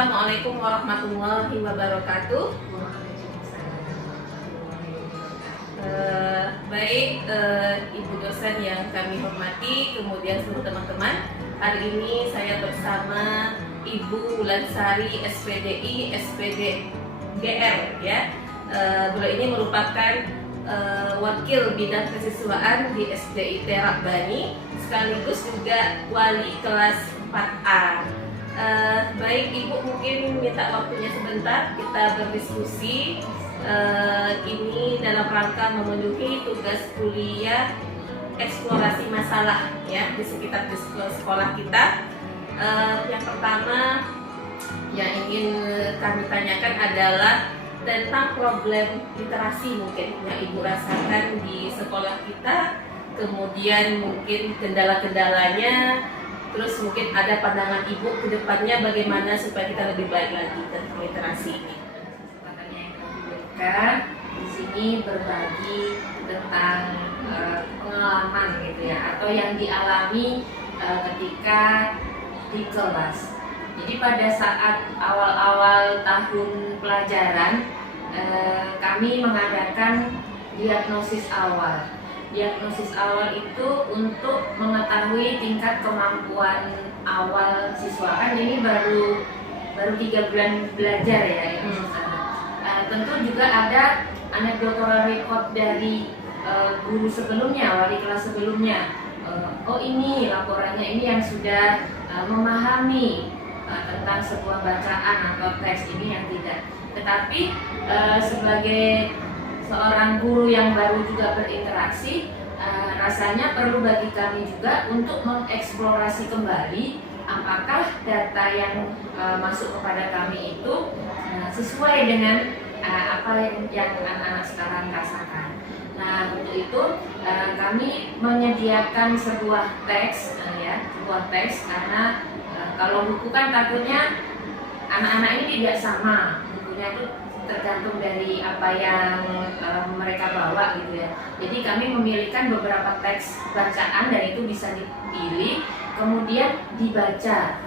Assalamualaikum warahmatullahi wabarakatuh. Ibu dosen yang kami hormati, kemudian seluruh teman-teman. Hari ini saya bersama Ibu Wulansari SPDI, SPD GR ya. Beliau ini merupakan wakil bidang kesiswaan di SDIT Rabbani, sekaligus juga wali kelas 4A. Baik Ibu, mungkin minta waktunya sebentar kita berdiskusi. Ini dalam rangka memenuhi tugas kuliah eksplorasi masalah ya di sekitar sekolah kita. Yang pertama yang ingin kami tanyakan adalah tentang problem literasi mungkin yang Ibu rasakan di sekolah kita, kemudian mungkin kendala-kendalanya, terus mungkin ada pandangan Ibu ke depannya bagaimana supaya kita lebih baik lagi tentang literasi ini. Kesempatannya yang kami berikan di sini berbagi tentang pengalaman gitu ya, atau yang dialami ketika di kelas. Jadi pada saat awal-awal tahun pelajaran kami mengadakan diagnosis awal. Diagnosis awal itu untuk mengetahui tingkat kemampuan awal siswa. Kan ini baru 3 bulan belajar ya. Tentu juga ada anekdotal record dari guru sebelumnya, wali kelas sebelumnya. Oh ini laporannya ini yang sudah memahami tentang sebuah bacaan atau teks, ini yang tidak. Tetapi sebagai seorang guru yang baru juga berinteraksi, rasanya perlu bagi kami juga untuk mengeksplorasi kembali apakah data yang masuk kepada kami itu sesuai dengan apa yang anak-anak sekarang rasakan. Nah, untuk itu kami menyediakan sebuah teks karena kalau buku kan takutnya anak-anak ini tidak sama, bukunya itu tergantung dari apa yang mereka bawa gitu ya. Jadi kami memilihkan beberapa teks bacaan dan itu bisa dipilih, kemudian dibaca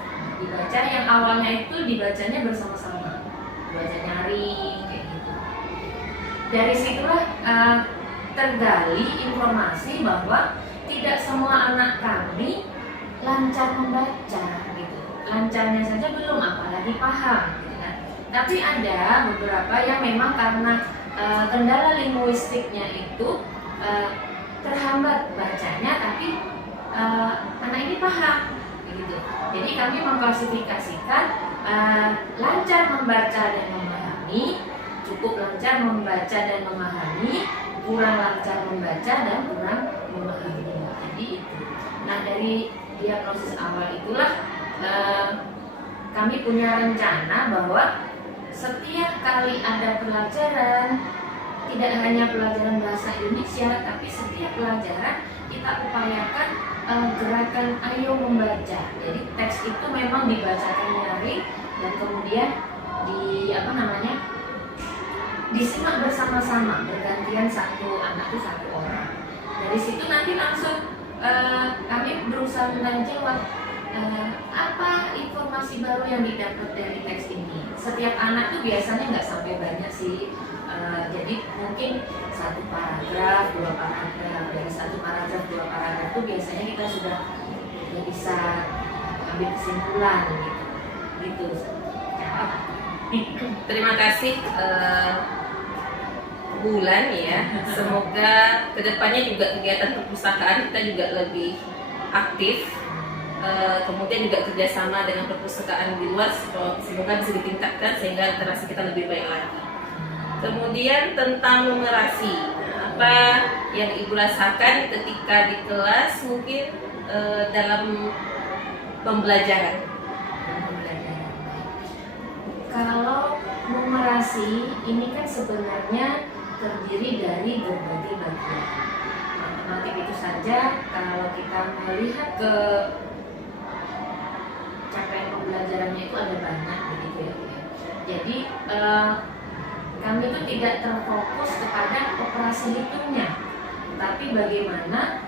yang awalnya itu dibacanya bersama-sama, baca nyaring kayak gitu. Dari situlah tergali informasi bahwa tidak semua anak kami lancar membaca gitu. Lancarnya saja belum, apalagi paham gitu kan. Tapi ada beberapa yang memang karena kendala linguistiknya itu terhambat bacanya, tapi anak ini paham gitu. Jadi kami mengklasifikasikan lancar membaca dan memahami, cukup lancar membaca dan memahami, kurang lancar membaca dan kurang memahami. Jadi itu. Nah, dari diagnosis awal itulah kami punya rencana bahwa setiap kali ada pelajaran, tidak hanya pelajaran bahasa Indonesia, tapi setiap pelajaran kita upayakan gerakan ayo membaca. Jadi teks itu memang dibacakan nyaring dan kemudian disimak bersama-sama, bergantian satu anak itu satu orang. Dari situ nanti langsung kami berusaha menjawab apa informasi baru yang didapat dari teks ini. Setiap anak tuh biasanya nggak sampai banyak sih, jadi mungkin satu paragraf, 2 paragraf, dari satu paragraf 2 paragraf itu biasanya kita sudah bisa ambil kesimpulan gitu. Terima kasih Bulan ya. Semoga kedepannya juga kegiatan perpustakaan kita juga lebih aktif. Kemudian juga kerjasama dengan perpustakaan di luar, semoga bisa ditingkatkan sehingga literasi kita lebih baik lagi. Kemudian tentang numerasi, apa yang Ibu rasakan ketika di kelas mungkin dalam pembelajaran? Kalau numerasi ini kan sebenarnya terdiri dari berbagai bagian. Matematik itu saja kalau kita melihat ke capaian pembelajarannya itu ada banyak begitu ya. Jadi kami itu tidak terfokus kepada operasi hitungnya, tapi bagaimana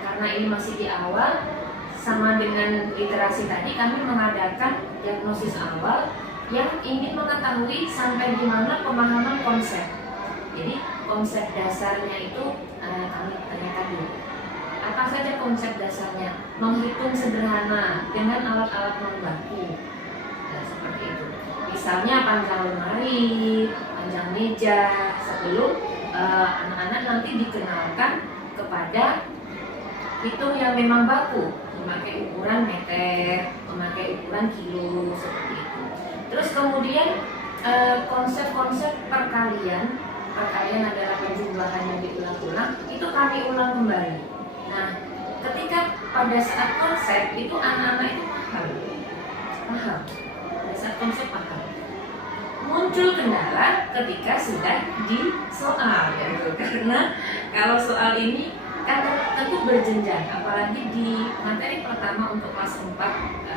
karena ini masih di awal, sama dengan literasi tadi, kami mengadakan diagnosis awal yang ingin mengetahui sampai di mana pemahaman konsep. Jadi konsep dasarnya itu kami tanyakan dulu. Apa saja konsep dasarnya? Menghitung sederhana dengan alat-alat membantu. Nah, seperti itu. Misalnya panjang lemari, panjang meja, sebelum anak-anak nanti dikenalkan kepada hitung yang memang baku, memakai ukuran meter, memakai ukuran kilo, seperti itu. Terus kemudian konsep-konsep perkalian adalah penjumlahan yang diulang-ulang, itu kami ulang kembali. Nah, ketika pada saat konsep itu anak-anak itu paham. Pada saat konsep paham. Muncul kendala ketika sudah di soal, gitu. Karena kalau soal ini kan tentu berjenjang, apalagi di materi pertama untuk kelas 4,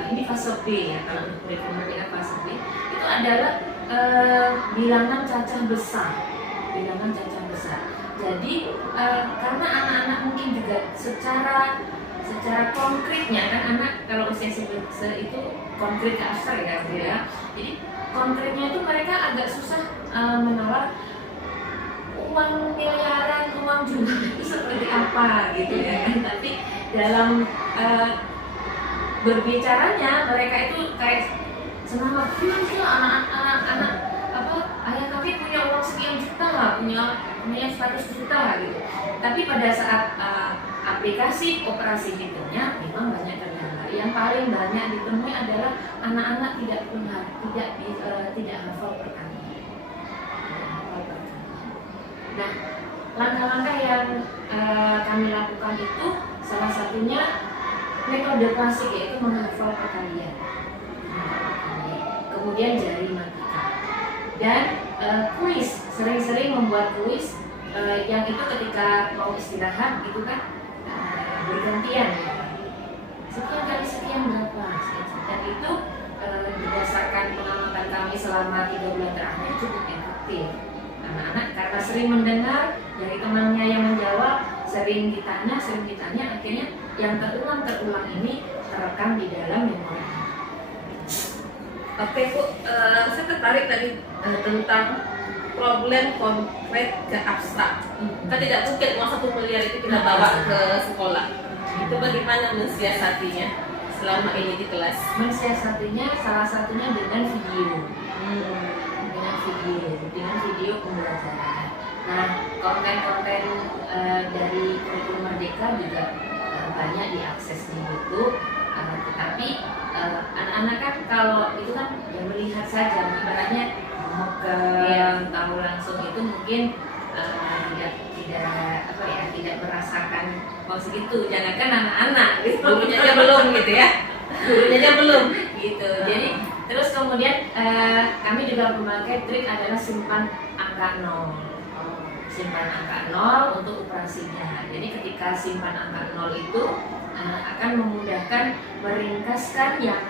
ini fase B ya, kalau untuk kurikulum merdeka fase B itu adalah bilangan cacah besar. Jadi karena anak-anak mungkin juga secara konkretnya kan, anak kalau usia itu konkret ke abstrak ya, gitu ya. Jadi konkretnya itu mereka agak susah menolak uang miliaran, uang juta itu seperti apa gitu ya kan. Tapi dalam berbicaranya mereka itu kayak semangat, anak-anak ayah kami punya uang sekian juta lah, punya 100 juta lah gitu. Tapi pada saat aplikasi operasi hitungnya memang banyak kendala. Yang paling banyak ditemui adalah anak-anak tidak hafal perkalian. Nah, langkah-langkah yang kami lakukan itu salah satunya metode klasik, yaitu menghafal perkalian. Kemudian jari matika. Dan kuis, sering-sering membuat kuis yang itu ketika mau istirahat gitu kan, bergantian gitu. Sekian kali sekian berapa? Dan itu berdasarkan pengamatan kami selama 3 bulan terakhir cukup efektif. Anak-anak karena sering mendengar dari temannya yang menjawab, sering ditanya, akhirnya yang terulang ini terekam di dalam memori. Oke Bu, saya tertarik tadi tentang problem konkret ke abstrak. Kan tidak mungkin uang 1 miliar itu kita bawa ke sekolah. Itu bagaimana mensiasatinya selama ini di kelas? Mensiasatinya salah satunya dengan video. Dengan video pembelajaran. Nah, konten-konten dari kurikulum merdeka juga banyak diakses di YouTube. Tetapi anak-anak kan kalau itu kan ya melihat saja, ibaratnya memegang, tahu langsung itu mungkin tidak merasakan segitu. Jangankan anak-anak, Gurunya aja belum gitu ya. Gurunya aja belum gitu. Jadi terus kemudian kami juga memakai trik adalah simpan angka 0. Simpan angka 0 untuk operasinya. Jadi ketika simpan angka 0 itu akan memudahkan meringkaskan yang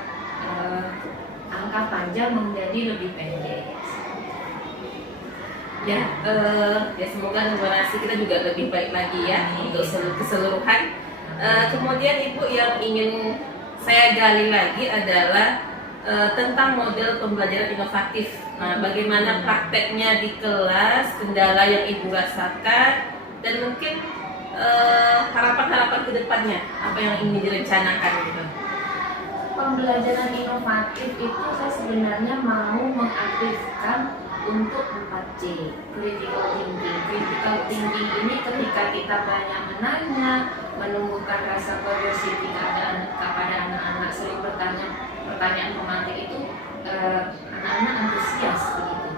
angka panjang menjadi lebih pendek. Ya, semoga numerasi kita juga lebih baik lagi ya untuk keseluruhan. Kemudian Ibu, yang ingin saya gali lagi adalah tentang model pembelajaran inovatif. Nah, bagaimana prakteknya di kelas, kendala yang Ibu rasakan, dan mungkin harapan-harapan ke depannya, apa yang ingin direncanakan gitu. Pembelajaran inovatif itu saya sebenarnya mau mengaktifkan untuk 4C, critical thinking. Critical thinking ini ketika kita banyak menanya, menumbuhkan rasa curiosity kepada anak-anak, sering bertanya pertanyaan pemantik itu, anak-anak antusias begitu.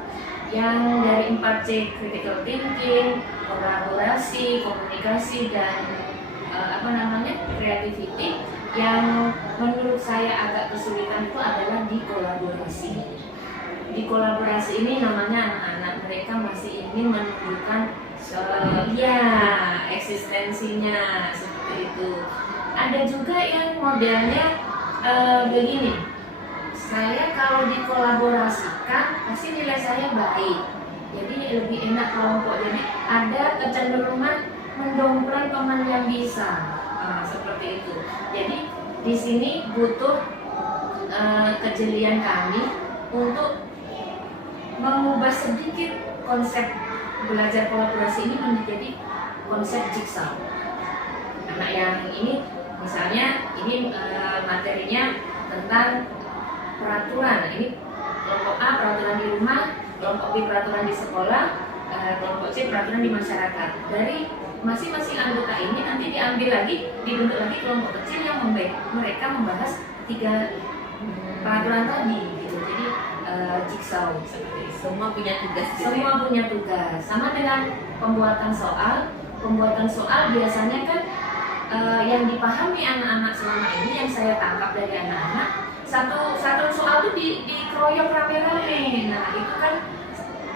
Yang dari 4C, critical thinking, kolaborasi, komunikasi, dan creativity, yang menurut saya agak kesulitan itu adalah di kolaborasi. Di kolaborasi ini namanya anak-anak mereka masih ingin menunjukkan eksistensinya seperti itu. Ada juga yang modelnya begini, saya kalau dikolaborasikan pasti nilai saya baik, jadi lebih enak kelompok. Jadi ada kecenderungan mendongkrak teman yang bisa, seperti itu. Jadi di sini butuh kejelian kami untuk mengubah sedikit konsep belajar kolaborasi ini menjadi konsep jigsaw. Anak yang ini misalnya ini materinya tentang peraturan. Ini kelompok A peraturan di rumah, kelompok B peraturan di sekolah, kelompok C peraturan di masyarakat. Dari masing-masing anggota ini nanti diambil lagi, dibentuk lagi kelompok kecil yang mereka membahas 3 peraturan tadi gitu. Jadi jigsaw seperti itu. Semua punya tugas. Semua punya tugas. Sama dengan pembuatan soal. Pembuatan soal biasanya kan yang dipahami anak-anak selama ini yang saya tangkap dari anak-anak, satu soal itu dikeroyok rame-rame. Nah itu kan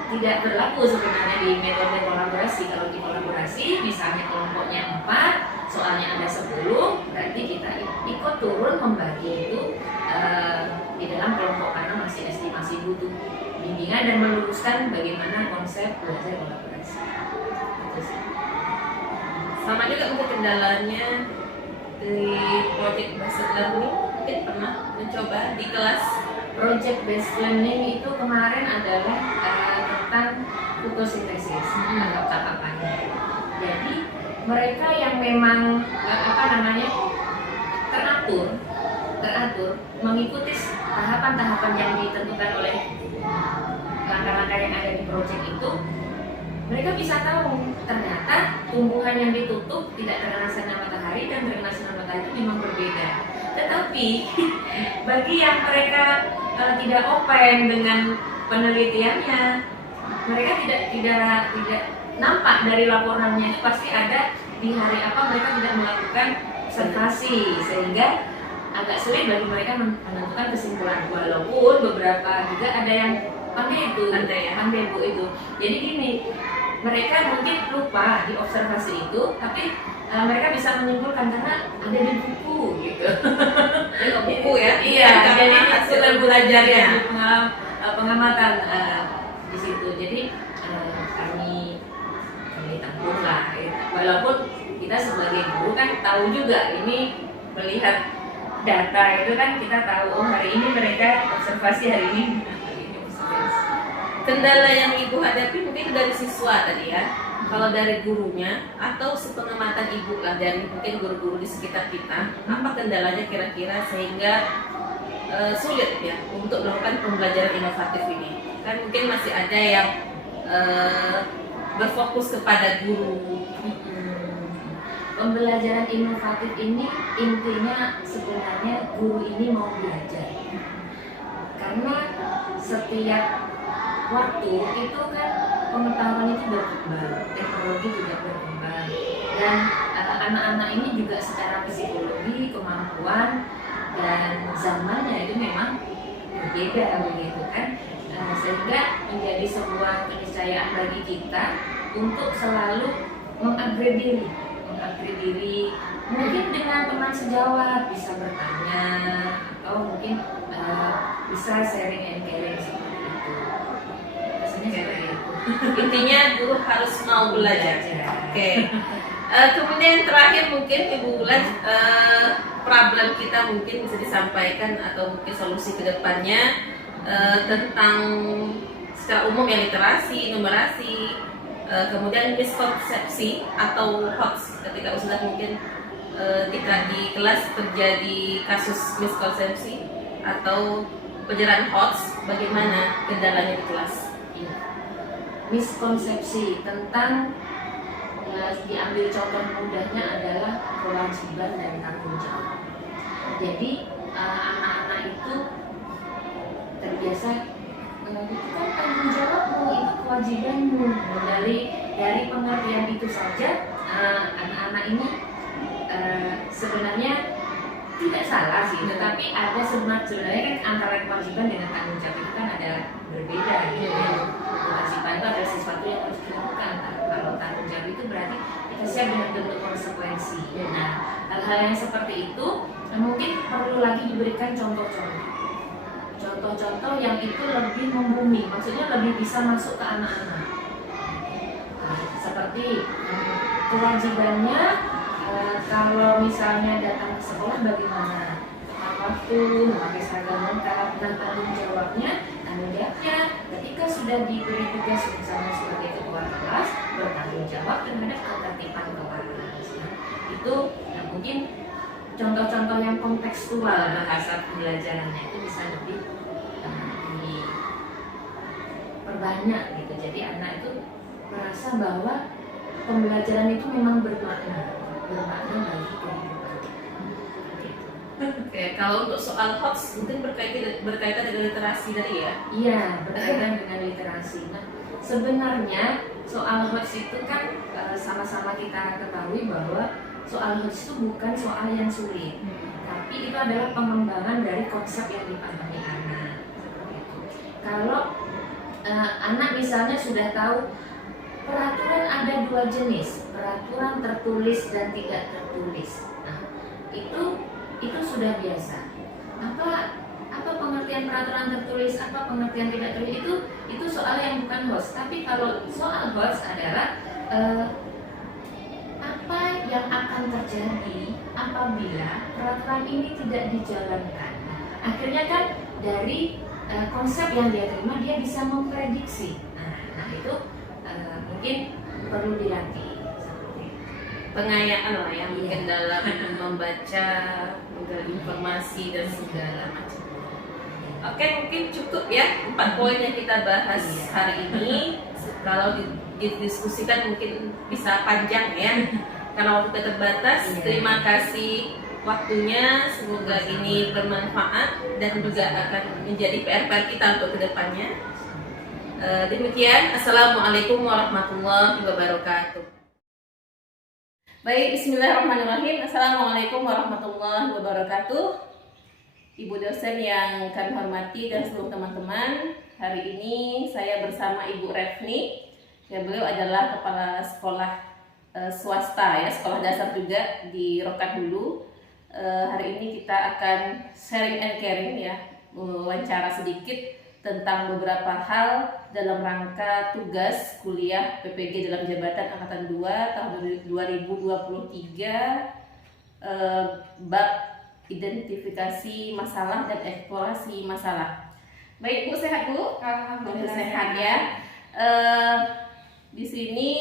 tidak berlaku sebenarnya di metode kolaborasi. Kalau di kolaborasi misalnya kelompoknya 4, soalnya ada 10, berarti kita ikut turun membagi itu di dalam kelompok karena masih SD, masih butuh bimbingan dan meluruskan bagaimana konsep belajar kolaborasi. Itu sih. Sama juga mungkin kendalanya di project based learning, mungkin pernah mencoba di kelas. Project based learning itu kemarin adalah tentang fotosintesis atau cakapannya. Jadi mereka yang memang teratur mengikuti tahapan-tahapan yang ditentukan oleh langkah-langkah yang ada di project itu, mereka bisa tahu ternyata tumbuhan yang ditutup tidak terkena sinar matahari dan terkena sinar matahari itu memang berbeda. Tetapi bagi yang mereka tidak open dengan penelitiannya, mereka tidak nampak dari laporannya itu pasti ada di hari apa mereka tidak melakukan observasi, sehingga agak sulit bagi mereka menentukan kesimpulan. Walaupun beberapa juga ada yang pandai Bu itu. Jadi gini, mereka mungkin lupa di observasi itu, tapi mereka bisa menyimpulkan karena ada di buku gitu. Buku ya? Iya, jadi hasil belajarnya, pengamatan di situ. Jadi kami tampung lah. Walaupun kita sebagai guru kan tahu juga ini melihat data itu kan kita tahu hari ini mereka observasi hari ini. Kendala yang Ibu hadapi mungkin dari siswa tadi ya. Kalau dari gurunya atau sepengamatan Ibu lah dari mungkin guru-guru di sekitar kita, apa kendalanya kira-kira sehingga sulit ya untuk melakukan pembelajaran inovatif ini? Kan mungkin masih ada yang berfokus kepada guru. Pembelajaran inovatif ini intinya sebenarnya guru ini mau belajar, karena setiap waktu itu kan pengetahuan itu berkembang, teknologi juga berkembang, dan anak-anak ini juga secara psikologi, kemampuan dan zamannya itu memang berbeda begitu kan, sehingga menjadi sebuah keniscayaan bagi kita untuk selalu mengupgrade diri, mungkin dengan teman sejawat bisa bertanya atau mungkin bisa sharing and caring seperti itu. Rasanya seperti itu. Intinya guru harus mau belajar. Oke. Kemudian terakhir mungkin Ibu Bulan, problem kita mungkin bisa disampaikan atau mungkin solusi kedepannya tentang secara umum ya literasi, numerasi, kemudian miskonsepsi atau hoax ketika sudah mungkin di kelas terjadi kasus miskonsepsi atau penyebaran hoax, bagaimana kendalanya di kelas? Miskonsepsi tentang diambil contoh mudahnya adalah kewajiban dan tanggung jawab. Jadi anak-anak itu terbiasa itu kan tanggung jawabmu, itu kewajibanmu. Dari pengertian itu saja anak-anak ini sebenarnya tidak salah sih, tetapi ada sebenarnya kan antara kewajiban dengan tanggung jawab itu kan ada berbeda gitu ya. Kewajiban itu adalah sesuatu yang harus dilakukan. Kalau tanggung jawab itu berarti kita siap dengan bentuk konsekuensi. Nah, hal-hal yang seperti itu mungkin perlu lagi diberikan contoh-contoh yang itu lebih membumi, maksudnya lebih bisa masuk ke anak-anak. Seperti kewajibannya kalau misalnya datang ke sekolah bagaimana? waktu, memakai seragam lengkap, dan tanggung jawabnya ketika sudah diberi tugas misalnya sebagai ketua kelas, bertanggung jawab terhadap ketertiban kelas. Nah, itu mungkin contoh-contoh yang kontekstual bahasa pembelajarannya itu bisa lebih diperbanyak gitu. Jadi anak itu merasa bahwa pembelajaran itu memang bermakna bagi kehidupan. Oke, kalau untuk soal hoax mungkin berkaitan dengan literasi tadi ya? Iya, berkaitan dengan literasi. Nah, sebenarnya soal hoax itu kan sama-sama kita ketahui bahwa soal hoax itu bukan soal yang sulit, tapi itu adalah pengembangan dari konsep yang dipahami anak. Seperti itu. Kalau anak misalnya sudah tahu peraturan ada dua jenis, peraturan tertulis dan tidak tertulis. Nah, itu sudah biasa. Apa pengertian peraturan tertulis, apa pengertian tidak tertulis, itu soal yang bukan hoax. Tapi kalau soal hoax adalah apa yang akan terjadi apabila peraturan ini tidak dijalankan. Akhirnya kan dari konsep yang dia terima dia bisa memprediksi. Nah itu mungkin perlu dilatih. Pengayaan lah yang mungkin dalam membaca informasi dan segala macam. Oke, mungkin cukup ya 4 poin yang kita bahas hari ini. Kalau didiskusikan mungkin bisa panjang ya, karena waktu kita terbatas. Terima kasih waktunya, semoga ini bermanfaat dan juga akan menjadi PR kita untuk kedepannya. Demikian, Assalamualaikum warahmatullahi wabarakatuh. Baik, bismillahirrahmanirrahim. Assalamualaikum warahmatullahi wabarakatuh. Ibu dosen yang kami hormati dan seluruh teman-teman, hari ini saya bersama Ibu Refni. Ya, beliau adalah kepala sekolah swasta ya, sekolah dasar juga di Rokan Hulu. Hari ini kita akan sharing and caring ya, wawancara sedikit tentang beberapa hal dalam rangka tugas kuliah PPG dalam jabatan Angkatan 2 tahun 2023, bab identifikasi masalah dan eksplorasi masalah. Baik Bu, sehat Bu? Alhamdulillah sehat ya. Di sini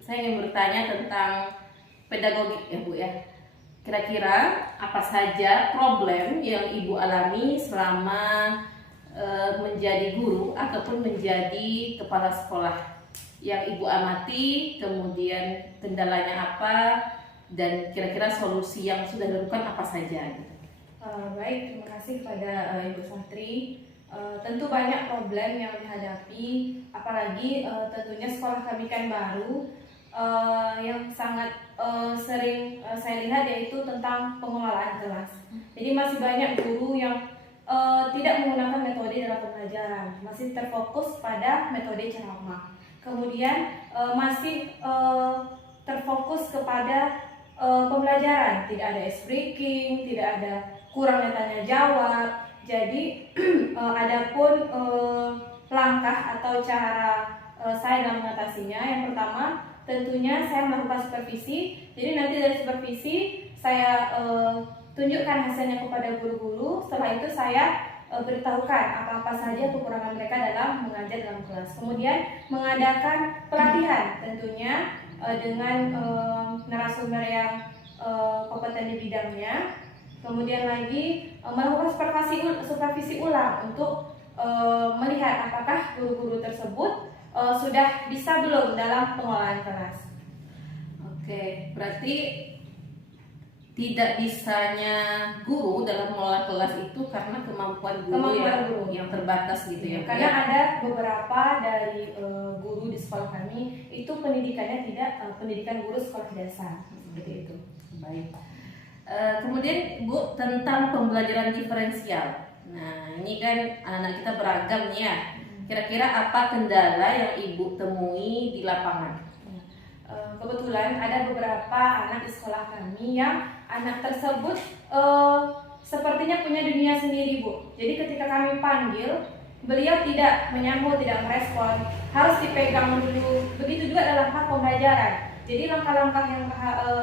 saya ingin bertanya tentang pedagogik ya Bu ya. Kira-kira apa saja problem yang Ibu alami selama menjadi guru ataupun menjadi kepala sekolah yang Ibu amati, kemudian kendalanya apa, dan kira-kira solusi yang sudah dilakukan apa saja gitu. Baik, terima kasih kepada Ibu Santri. Tentu banyak problem yang dihadapi, apalagi tentunya sekolah kami kan baru. Yang sangat sering saya lihat yaitu tentang pengelolaan kelas. Jadi masih banyak guru yang tidak menggunakan metode dalam pembelajaran, masih terfokus pada metode ceramah. Kemudian masih terfokus kepada pembelajaran, tidak ada ice breaking, tidak ada kurangnya tanya jawab. Jadi adapun langkah atau cara saya dalam mengatasinya, yang pertama tentunya saya melakukan supervisi. Jadi nanti dari supervisi saya tunjukkan hasilnya kepada guru-guru. Setelah itu saya beritahukan apa-apa saja kekurangan mereka dalam mengajar dalam kelas. Kemudian mengadakan pelatihan tentunya dengan narasumber yang kompeten di bidangnya. Kemudian lagi melakukan supervisi ulang untuk melihat apakah guru-guru tersebut sudah bisa belum dalam pengelolaan kelas. Oke, berarti tidak bisanya guru dalam mengelola kelas itu karena kemampuan guru yang terbatas gitu ya. Karena ada beberapa dari guru di sekolah kami itu pendidikannya tidak pendidikan guru sekolah dasar seperti itu. Baik. Kemudian Bu, tentang pembelajaran diferensial. Nah, ini kan anak kita beragam nih ya. Kira-kira apa kendala yang Ibu temui di lapangan? Kebetulan ada beberapa anak di sekolah kami yang anak tersebut sepertinya punya dunia sendiri Bu. Jadi ketika kami panggil, beliau tidak menyambut, tidak merespon, harus dipegang dulu. Begitu juga dalam hal pembelajaran. Jadi langkah-langkah yang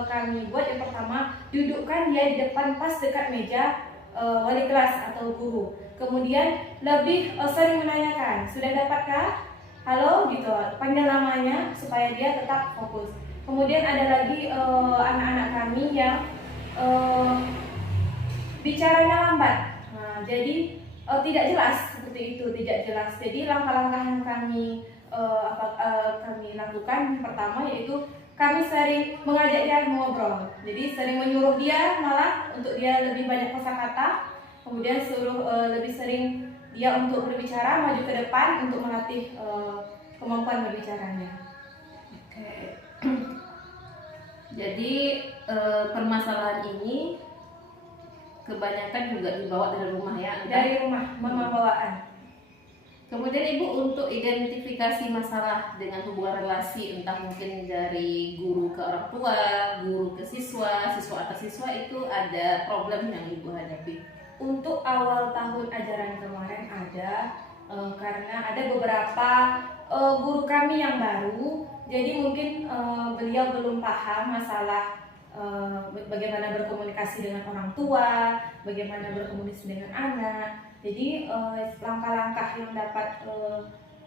kami buat, yang pertama, dudukkan dia di depan pas dekat meja wali kelas atau guru. Kemudian lebih sering menanyakan, sudah dapatkah? Halo gitu, panggil namanya supaya dia tetap fokus. Kemudian ada lagi anak-anak kami yang bicaranya lambat. Nah, jadi tidak jelas seperti itu, tidak jelas. Jadi langkah-langkah yang kami lakukan yang pertama yaitu kami sering mengajak dia ngobrol. Jadi sering menyuruh dia malah untuk dia lebih banyak kosakata. Kemudian suruh lebih sering dia untuk berbicara, maju ke depan untuk melatih kemampuan berbicaranya. Oke. Jadi permasalahan ini kebanyakan juga dibawa dari rumah ya? Dari rumah, mama bawaan. Kemudian Ibu untuk identifikasi masalah dengan hubungan relasi, entah mungkin dari guru ke orang tua, guru ke siswa, siswa atas siswa, itu ada problem yang Ibu hadapi? Untuk awal tahun ajaran kemarin ada, karena ada beberapa guru kami yang baru, jadi mungkin beliau belum paham masalah bagaimana berkomunikasi dengan orang tua, bagaimana berkomunikasi dengan anak. Jadi langkah-langkah yang dapat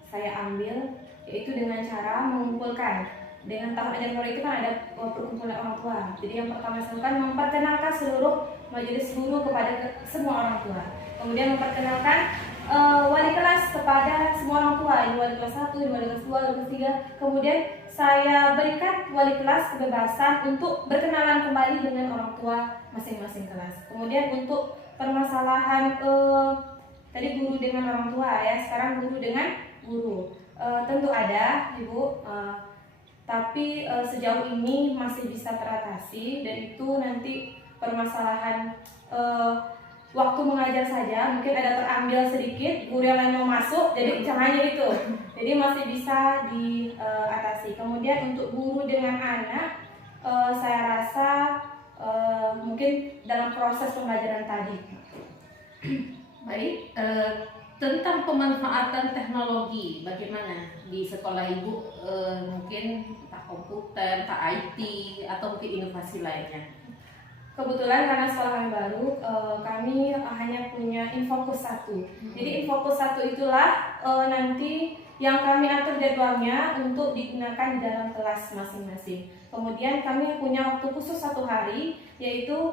saya ambil yaitu dengan cara mengumpulkan. Dengan tahun ajaran baru itu kan ada perkumpulan orang tua. Jadi yang pertama saya lakukan memperkenalkan seluruh majelis guru kepada semua orang tua. Kemudian memperkenalkan wali kelas kepada semua orang tua, ini wali kelas 1, ini wali kelas 2, wali kelas 3. Kemudian saya berikan wali kelas kebebasan untuk berkenalan kembali dengan orang tua masing-masing kelas. Kemudian untuk permasalahan tadi guru dengan orang tua ya, sekarang guru dengan guru. Tentu ada Ibu, tapi sejauh ini masih bisa teratasi, dan itu nanti permasalahan waktu mengajar saja, mungkin ada terambil sedikit, guru yang lain mau masuk, jadi jangan hanya itu, jadi masih bisa diatasi. Kemudian untuk guru dengan anak, saya rasa mungkin dalam proses pembelajaran tadi. Baik, tentang pemanfaatan teknologi, bagaimana di sekolah Ibu? Mungkin entah komputer, entah IT, atau mungkin inovasi lainnya? Kebetulan karena sekolah kami baru, kami hanya punya Infokus 1. Jadi Infokus 1 itulah nanti yang kami atur jadwalnya untuk digunakan dalam kelas masing-masing. Kemudian kami punya waktu khusus 1 hari, yaitu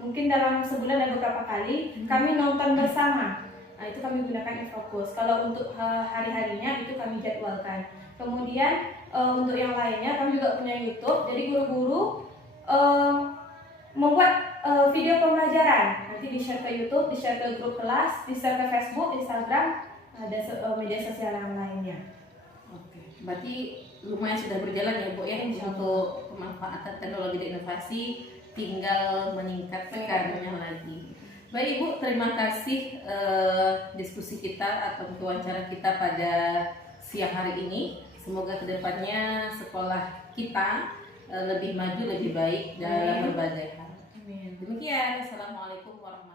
mungkin dalam sebulan ada beberapa kali kami nonton bersama. Nah, itu kami gunakan Infokus. Kalau untuk hari-harinya itu kami jadwalkan. Kemudian untuk yang lainnya kami juga punya YouTube. Jadi guru-guru membuat video pembelajaran, nanti di-share ke YouTube, di-share ke grup kelas, di-share ke Facebook, Instagram, ada media sosial yang lainnya. Oke, berarti lumayan sudah berjalan ya Bu ya untuk pemanfaatan teknologi dan inovasi, tinggal meningkatkannya lagi. Baik Ibu, terima kasih diskusi kita atau wawancara kita pada siang hari ini. Semoga kedepannya sekolah kita lebih maju, lebih baik dalam berbagai hal. Demikian, Assalamualaikum warahmatullahi wabarakatuh.